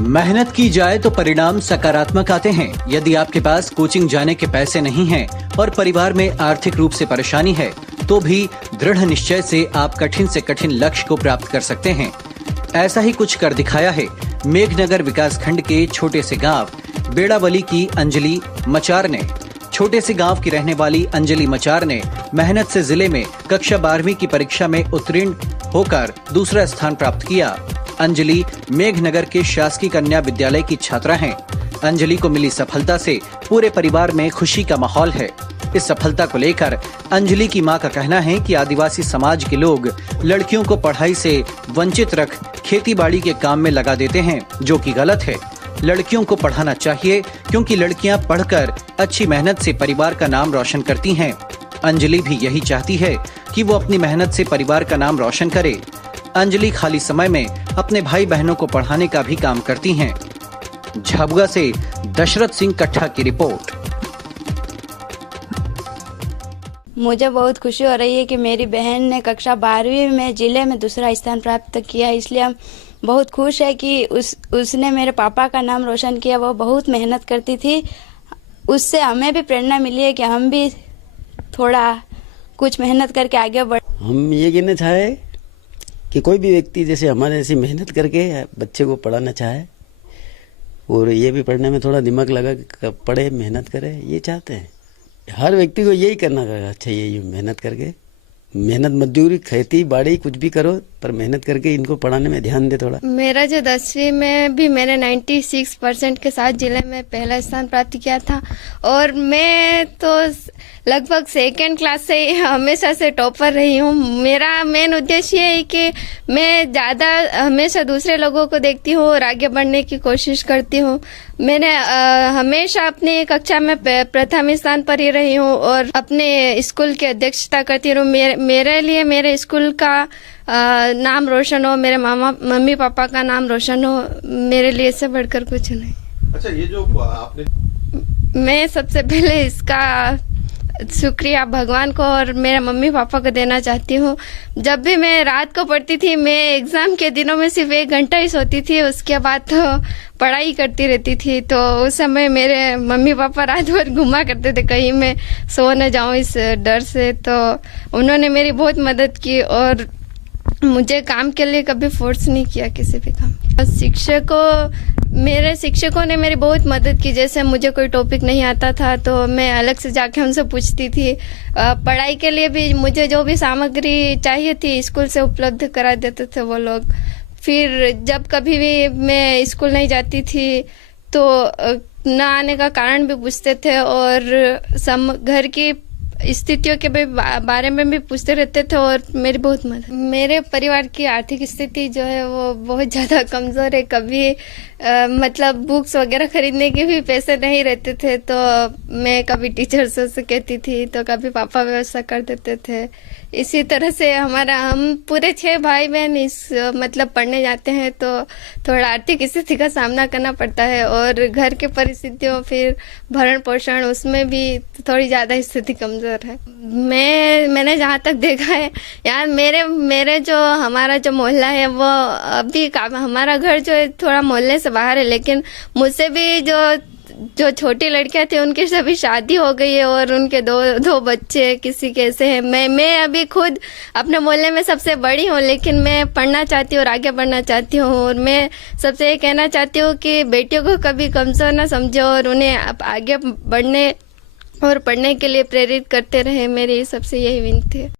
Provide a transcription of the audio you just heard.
मेहनत की जाए तो परिणाम सकारात्मक आते हैं। यदि आपके पास कोचिंग जाने के पैसे नहीं हैं और परिवार में आर्थिक रूप से परेशानी है, तो भी दृढ़ निश्चय से आप कठिन से कठिन लक्ष्य को प्राप्त कर सकते हैं। ऐसा ही कुछ कर दिखाया है मेघनगर विकासखंड के छोटे से गांव बेड़ावली की अंजलि मचार ने। छोटे से गांव की रहने वाली अंजलि मचार ने मेहनत से जिले में कक्षा 12वीं की परीक्षा में उत्तीर्ण होकर दूसरा स्थान प्राप्त किया। अंजलि मेघनगर के शासकीय कन्या विद्यालय की छात्रा हैं। अंजलि को मिली सफलता से पूरे परिवार में खुशी का माहौल है। इस सफलता को लेकर अंजलि की मां का कहना है कि आदिवासी समाज के लोग लड़कियों को पढ़ाई से वंचित रख खेती-बाड़ी के काम में लगा देते हैं, जो कि गलत है। लड़कियों को पढ़ाना चाहिए क्योंकि लड़कियां पढ़कर अच्छी मेहनत से परिवार का नाम रोशन करती हैं। अंजलि भी यही चाहती है कि वो अपनी मेहनत से परिवार का नाम रोशन करे। अंजलि खाली समय में अपने भाई बहनों को पढ़ाने का भी काम करती हैं। झाबुआ से दशरथ सिंह कट्ठा की रिपोर्ट। मुझे बहुत खुशी हो रही है कि मेरी बहन ने कक्षा 12वीं में जिले में दूसरा स्थान प्राप्त किया। इसलिए हम बहुत खुश है कि उसने मेरे पापा का नाम रोशन किया। वो बहुत मेहनत करती थी। उससे हमें भी प्रेरणा मिली है कि हम भी थोड़ा कुछ मेहनत करके आगे बढ़। हम ये कहना चाहे कि कोई भी व्यक्ति जैसे हमारे ऐसी मेहनत करके बच्चे को पढ़ाना चाहे और ये भी पढ़ने में थोड़ा दिमाग लगा पढ़े, मेहनत करे, ये चाहते हैं। हर व्यक्ति को यही करना चाहिए, ये मेहनत करके, मेहनत मजदूरी खेती बाड़ी कुछ भी करो पर मेहनत करके इनको पढ़ाने में ध्यान दे थोड़ा। मेरा जो 10वीं में भी मैंने 96% के साथ जिले में पहला स्थान प्राप्त किया था और मैं तो लगभग सेकेंड क्लास से हमेशा से टॉपर रही हूँ। मेरा मेन उद्देश्य है कि मैं ज़्यादा हमेशा दूसरे लोगों को देखती हूँ और आगे बढ़ने की कोशिश करती हूँ। मैंने हमेशा अपनी कक्षा में प्रथम स्थान पर ही रही हूँ और अपने स्कूल की अध्यक्षता करती रहूँ। मेरे लिए मेरे स्कूल का नाम रोशन हो, मेरे मम्मी पापा का नाम रोशन हो, मेरे लिए इससे बढ़कर कुछ नहीं। अच्छा, ये जो आपने, मैं सबसे पहले इसका शुक्रिया भगवान को और मेरे मम्मी पापा को देना चाहती हूँ। जब भी मैं रात को पढ़ती थी, मैं एग्जाम के दिनों में सिर्फ 1 घंटा ही सोती थी, उसके बाद तो पढ़ाई करती रहती थी। तो उस समय मेरे मम्मी पापा रात भर घुमा करते थे कहीं मैं सो न जाऊँ इस डर से। तो उन्होंने मेरी बहुत मदद की और मुझे काम के लिए कभी फोर्स नहीं किया किसी भी काम। मेरे शिक्षकों ने मेरी बहुत मदद की। जैसे मुझे कोई टॉपिक नहीं आता था तो मैं अलग से जाके उनसे पूछती थी। पढ़ाई के लिए भी मुझे जो भी सामग्री चाहिए थी स्कूल से उपलब्ध करा देते थे वो लोग। फिर जब कभी भी मैं स्कूल नहीं जाती थी तो न आने का कारण भी पूछते थे और घर की स्थितियों के बारे में भी पूछते रहते थे और मेरी बहुत मदद। मेरे परिवार की आर्थिक स्थिति जो है वो बहुत ज़्यादा कमज़ोर है। कभी मतलब बुक्स वगैरह खरीदने के भी पैसे नहीं रहते थे तो मैं कभी टीचर से कहती थी तो कभी पापा व्यवस्था कर देते थे। इसी तरह से हम पूरे 6 भाई बहन मतलब पढ़ने जाते हैं तो थोड़ा आर्थिक स्थिति का सामना करना पड़ता है और घर के परिस्थितियों फिर भरण पोषण उसमें भी थोड़ी ज़्यादा स्थिति कमज़ोर है। मैंने जहाँ तक देखा है यार मेरे जो हमारा जो मोहल्ला है वो अभी हमारा घर जो है थोड़ा मोहल्ले से बाहर है, लेकिन मुझसे भी जो छोटी लड़कियां थी उनकी सभी शादी हो गई है और उनके दो बच्चे किसी कैसे हैं। मैं अभी खुद अपने मोहल्ले में सबसे बड़ी हूँ, लेकिन मैं पढ़ना चाहती हूँ और आगे बढ़ना चाहती हूँ और मैं सबसे ये कहना चाहती हूँ कि बेटियों को कभी कमजोर ना समझो और उन्हें आगे बढ़ने और पढ़ने के लिए प्रेरित करते रहे। मेरी सबसे यही विनती है।